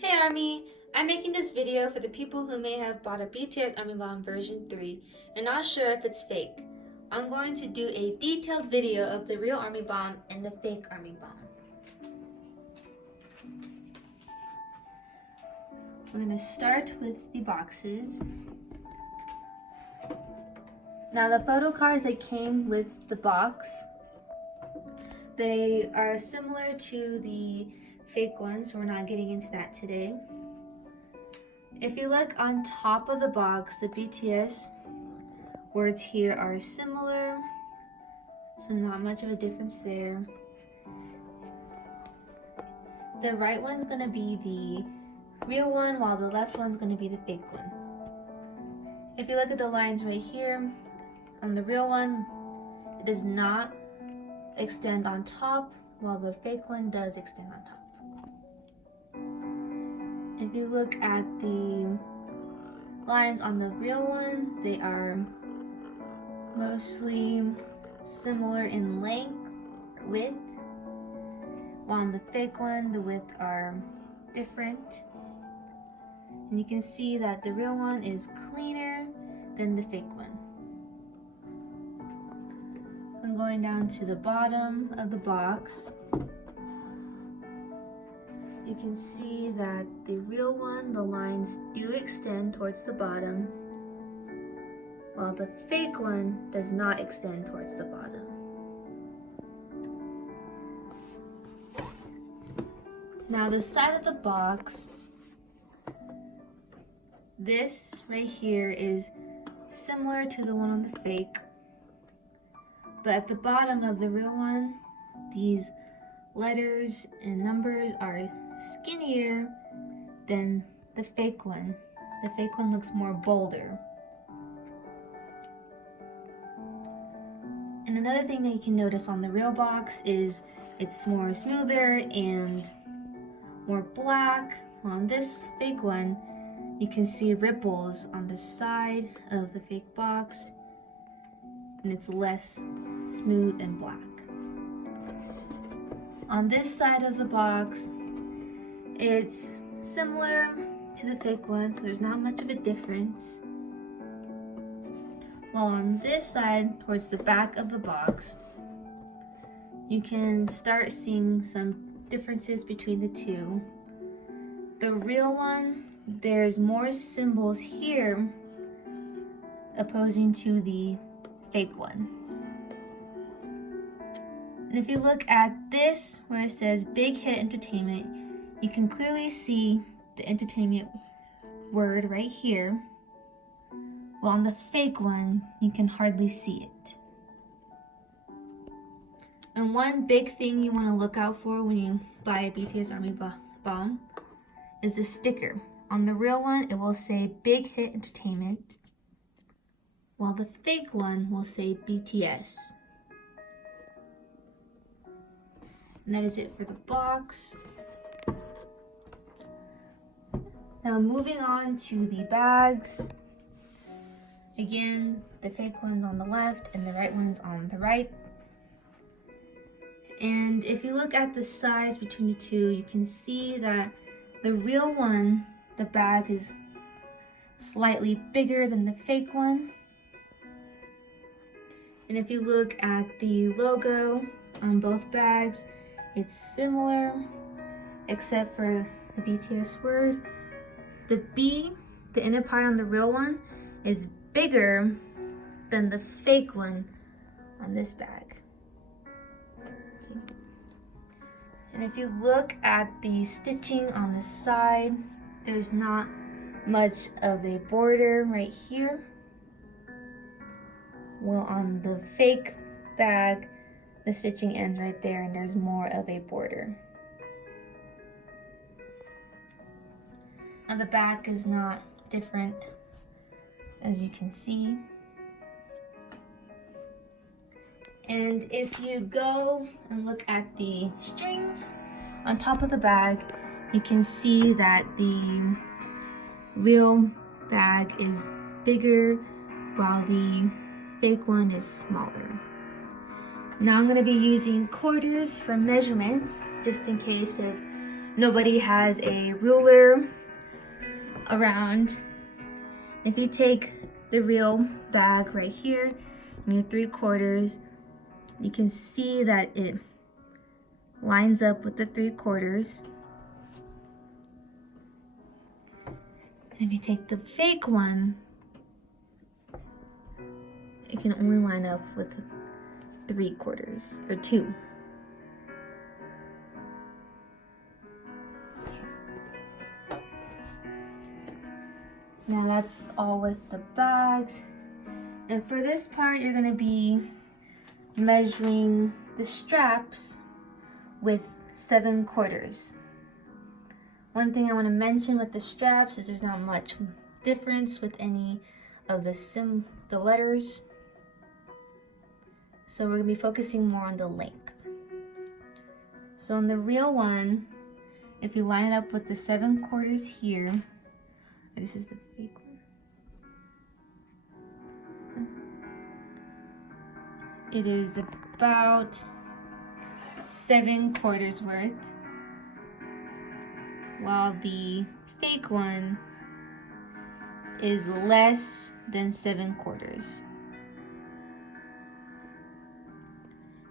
Hey Army! I'm making this video for the people who may have bought a BTS Army Bomb version 3 and not sure if it's fake. I'm going to do a detailed video of the real Army Bomb and the fake Army Bomb. We're going to start with the boxes. Now the photo cards that came with the box, they are similar to the fake ones, so we're not getting into that today. If you look on top of the box, the BTS words here are similar, so not much of a difference there. The right one's going to be the real one, while the left one's going to be the fake one. If you look at the lines right here, on the real one, it does not extend on top, while the fake one does extend on top. If you look at the lines on the real one, they are mostly similar in length or width, while on the fake one, the width are different. And you can see that the real one is cleaner than the fake one. I'm going down to the bottom of the box. You can see that the real one, the lines do extend towards the bottom, while the fake one does not extend towards the bottom. Now the side of the box, this right here is similar to the one on the fake, but at the bottom of the real one, these letters and numbers are skinnier than the fake one. The fake one looks more bolder. And another thing that you can notice on the real box is it's more smoother and more black. On this fake one, you can see ripples on the side of the fake box, and it's less smooth and black. On this side of the box, it's similar to the fake one, so there's not much of a difference. While on this side, towards the back of the box, you can start seeing some differences between the two. The real one, there's more symbols here opposing to the fake one. And if you look at this, where it says Big Hit Entertainment, you can clearly see the entertainment word right here. While on the fake one, you can hardly see it. And one big thing you want to look out for when you buy a BTS Army Bomb is the sticker. On the real one, it will say Big Hit Entertainment, while the fake one will say BTS. And that is it for the box. Now moving on to the bags. Again, the fake one's on the left and the right one's on the right. And if you look at the size between the two, you can see that the real one, the bag is slightly bigger than the fake one. And if you look at the logo on both bags, it's similar, except for the BTS word. The B, the inner part on the real one, is bigger than the fake one on this bag. Okay. And if you look at the stitching on the side, there's not much of a border right here. Well, on the fake bag, the stitching ends right there and there's more of a border. And the back is not different, as you can see. And if you go and look at the strings on top of the bag, you can see that the real bag is bigger while the fake one is smaller. Now I'm going to be using quarters for measurements, just in case if nobody has a ruler around. If you take the real bag right here and your 3/4, you can see that it lines up with the 3/4. If you take the fake one, it can only line up with 3/4 or 2. Now that's all with the bags. And for this part, you're gonna be measuring the straps with 7/4. One thing I want to mention with the straps is there's not much difference with any of the letters. So we're gonna be focusing more on the length. So in the real one, if you line it up with the 7/4 here, this is the fake one. It is about 7/4 worth, while the fake one is less than 7/4.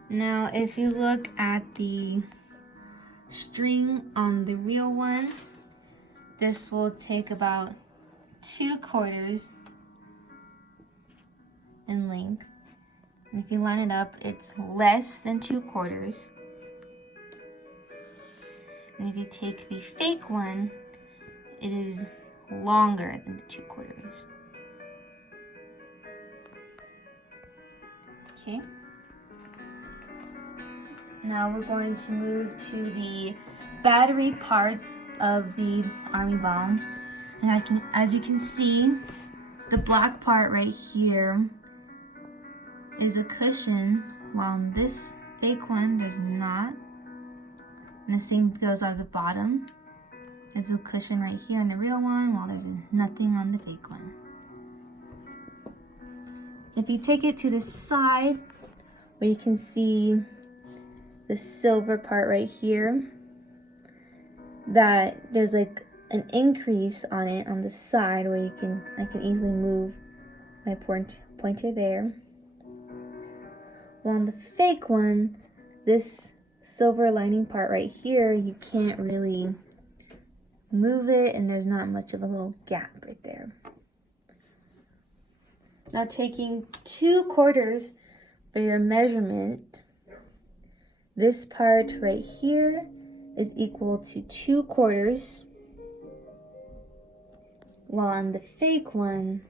Now, if you look at the string on the real one, this will take about 2/4 in length. And if you line it up, it's less than 2/4. And if you take the fake one, it is longer than the 2/4. Okay. Now we're going to move to the battery part of the Army Bomb. And as you can see, the black part right here is a cushion, while this fake one does not. And the same goes on the bottom. There's a cushion right here in the real one, while there's nothing on the fake one. If you take it to the side, where you can see the silver part right here, that there's like an increase on it on the side where I can easily move my pointer there. Well, on the fake one, this silver lining part right here, you can't really move it, and there's not much of a little gap right there. Now taking 2/4 for your measurement, this part right here is equal to 2/4, while on the fake one,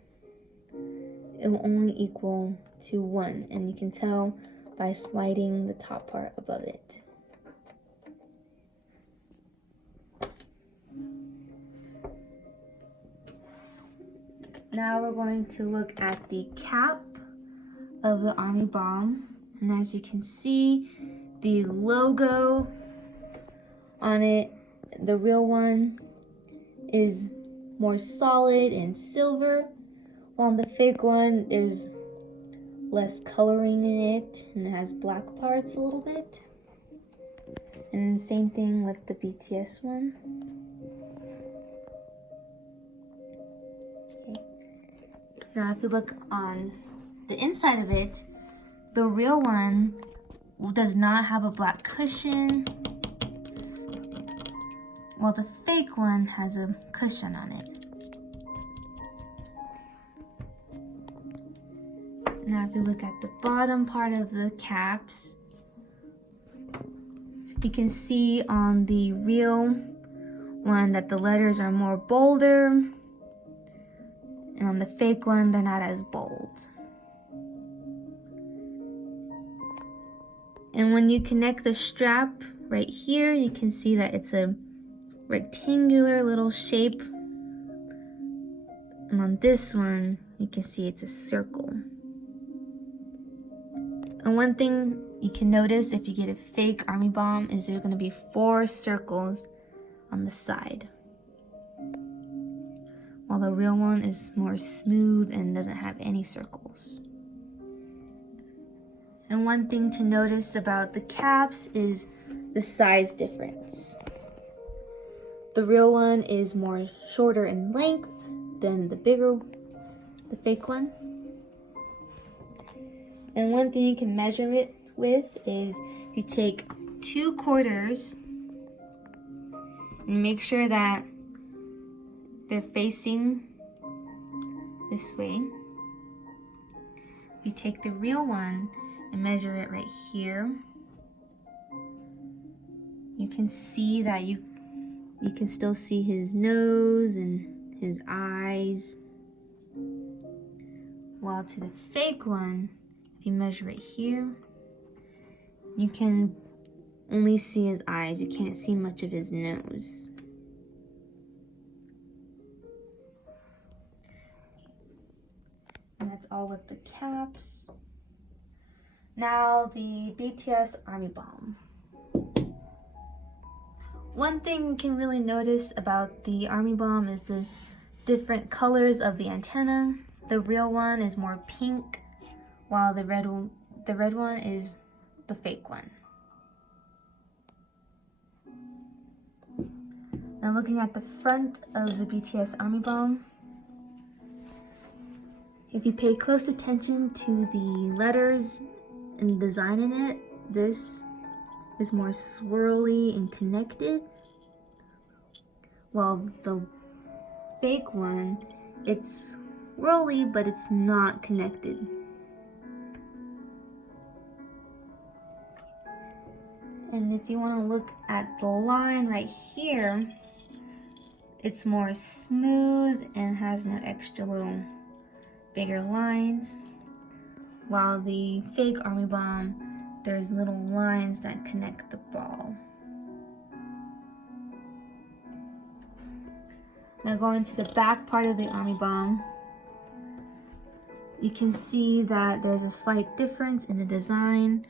it will only equal to 1, and you can tell by sliding the top part above it. Now we're going to look at the cap of the Army Bomb, and as you can see, the logo on it, the real one, is more solid and silver, while on the fake one there's less coloring in it and it has black parts a little bit. And same thing with the BTS one. Okay. Now if you look on the inside of it, the real one does not have a black cushion, while the fake one has a cushion on it. Now if you look at the bottom part of the caps, you can see on the real one that the letters are more bolder, and on the fake one they're not as bold. And when you connect the strap right here, you can see that it's a rectangular little shape, and on this one you can see it's a circle. And one thing you can notice if you get a fake Army Bomb is there's going to be 4 circles on the side, while the real one is more smooth and doesn't have any circles. And one thing to notice about the caps is the size difference. The real one is more shorter in length than the fake one. And one thing you can measure it with is if you take 2/4 and make sure that they're facing this way. You take the real one and measure it right here. You can see that you can still see his nose and his eyes. While to the fake one, if you measure it here, you can only see his eyes. You can't see much of his nose. And that's all with the caps. Now the BTS Army Bomb. One thing you can really notice about the Army Bomb is the different colors of the antenna. The real one is more pink, while the red one is the fake one. Now looking at the front of the BTS Army Bomb, if you pay close attention to the letters and design in it, this is more swirly and connected, while the fake one, it's swirly but it's not connected. And if you want to look at the line right here, it's more smooth and has no extra little bigger lines, while the fake Army Bomb, there's little lines that connect the ball. Now going to the back part of the Army Bomb, you can see that there's a slight difference in the design.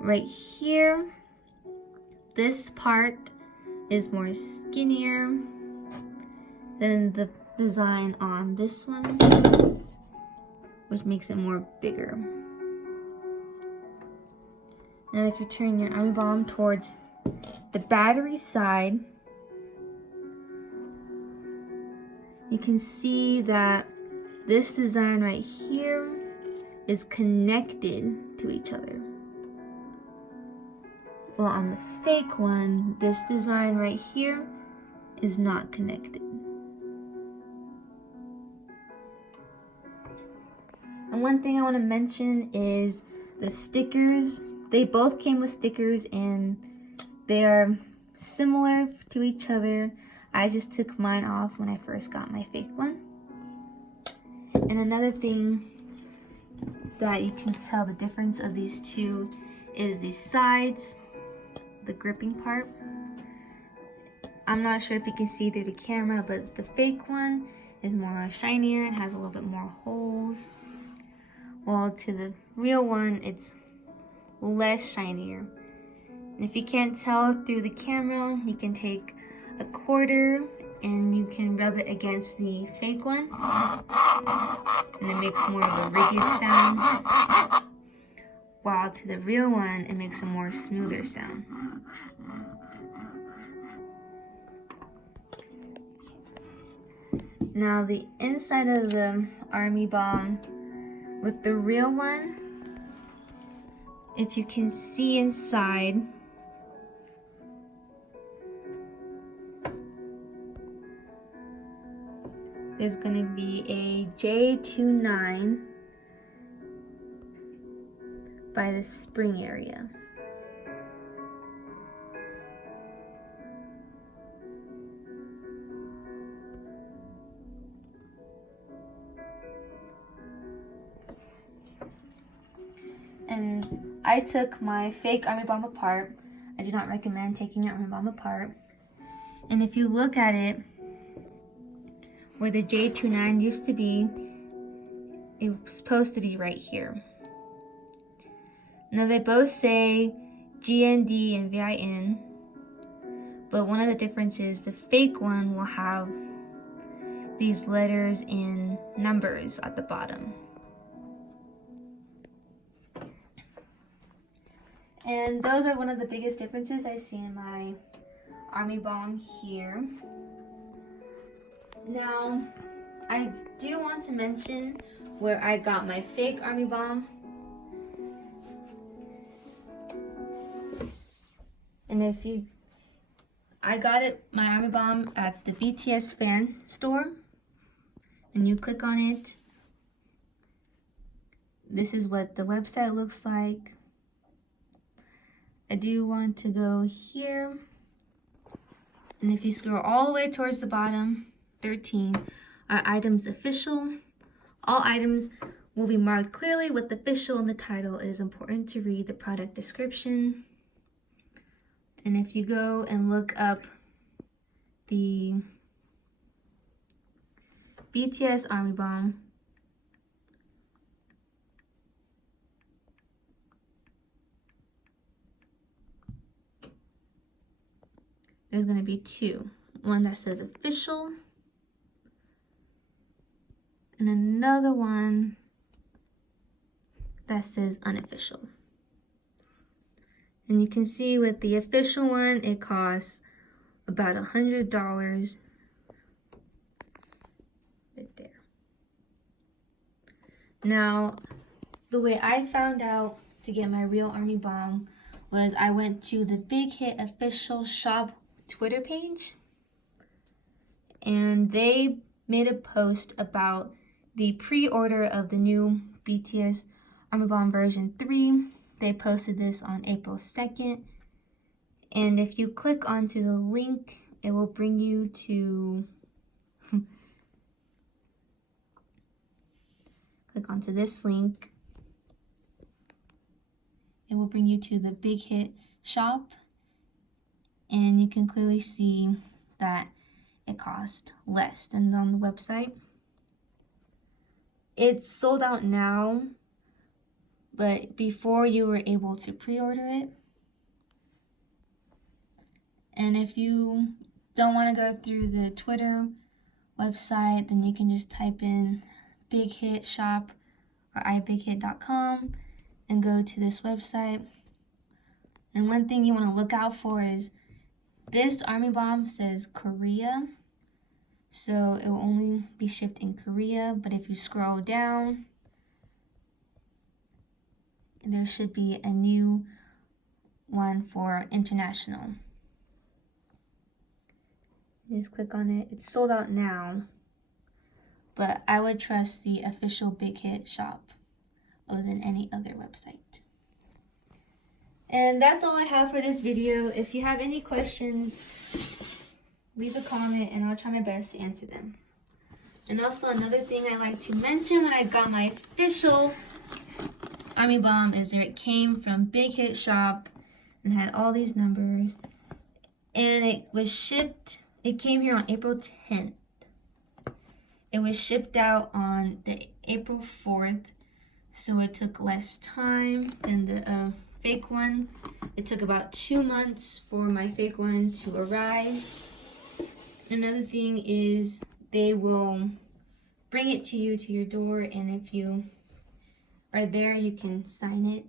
Right here, this part is more skinnier than the design on this one, which makes it more bigger. Now if you turn your Army Bomb towards the battery side, you can see that this design right here is connected to each other. Well, on the fake one, this design right here is not connected. And one thing I want to mention is the stickers. They both came with stickers and they are similar to each other. I just took mine off when I first got my fake one. And another thing that you can tell the difference of these two is the sides, the gripping part. I'm not sure if you can see through the camera, but the fake one is more shinier and has a little bit more holes. While to the real one, it's less shinier. And if you can't tell through the camera, you can take a quarter and you can rub it against the fake one, and it makes more of a rigid sound, while to the real one, it makes a more smoother sound. Now the inside of the Army Bomb with the real one, if you can see inside, there's going to be a J29 by the spring area. And I took my fake Army Bomb apart. I do not recommend taking your Army Bomb apart. And if you look at it, where the J29 used to be, it was supposed to be right here. Now they both say GND and VIN, but one of the differences, the fake one will have these letters and numbers at the bottom. And those are one of the biggest differences I see in my Army Bomb here. Now, I do want to mention where I got my fake Army Bomb. And I got my Army Bomb at the BTS fan store. And you click on it. This is what the website looks like. I do want to go here. And if you scroll all the way towards the bottom, 13, are items official. All items will be marked clearly with official in the title. It is important to read the product description. And if you go and look up the BTS Army Bomb, there's going to be two. One that says official and another one that says unofficial. And you can see with the official one, it costs about $100 right there. Now, the way I found out to get my real Army Bomb was I went to the Big Hit official shop Twitter page, and they made a post about the pre-order of the new BTS Army Bomb version 3. They posted this on April 2nd, and if you click onto the link, it will bring you to click onto this link. It will bring you to the Big Hit shop, and you can clearly see that it cost less than on the website. It's sold out now, but before you were able to pre-order it. And if you don't want to go through the Twitter website, then you can just type in Big Hit shop or ibighit.com and go to this website. And one thing you want to look out for is this Army Bomb says Korea, so it will only be shipped in Korea. But if you scroll down, there should be a new one for international. You just click on it. It's sold out now, but I would trust the official Big Hit shop other than any other website. And that's all I have for this video. If you have any questions, leave a comment and I'll try my best to answer them. And also another thing I like to mention when I got my official Army Bomb is there it came from Big Hit shop and had all these numbers. And it was shipped, it came here on April 10th. It was shipped out on the April 4th, so it took less time than the fake one. It took about 2 months for my fake one to arrive. Another thing is they will bring it to you to your door, and if you are there, you can sign it.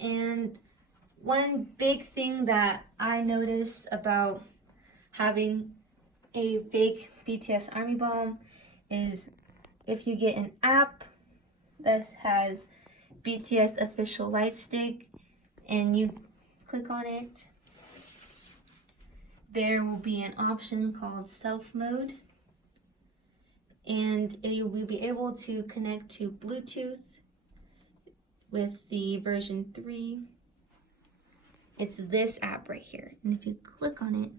And one big thing that I noticed about having a fake BTS Army Bomb is if you get an app that has BTS official light stick and you click on it, there will be an option called self mode, and you will be able to connect to Bluetooth with the version 3. It's this app right here, and if you click on it,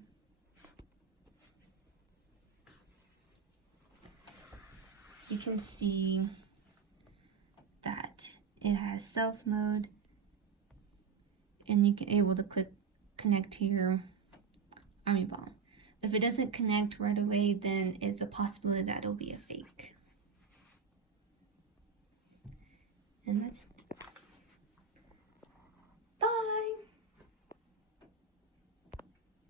you can see that it has self mode, and you can able to connect to your Army Bomb. If it doesn't connect right away, then it's a possibility that it'll be a fake. And that's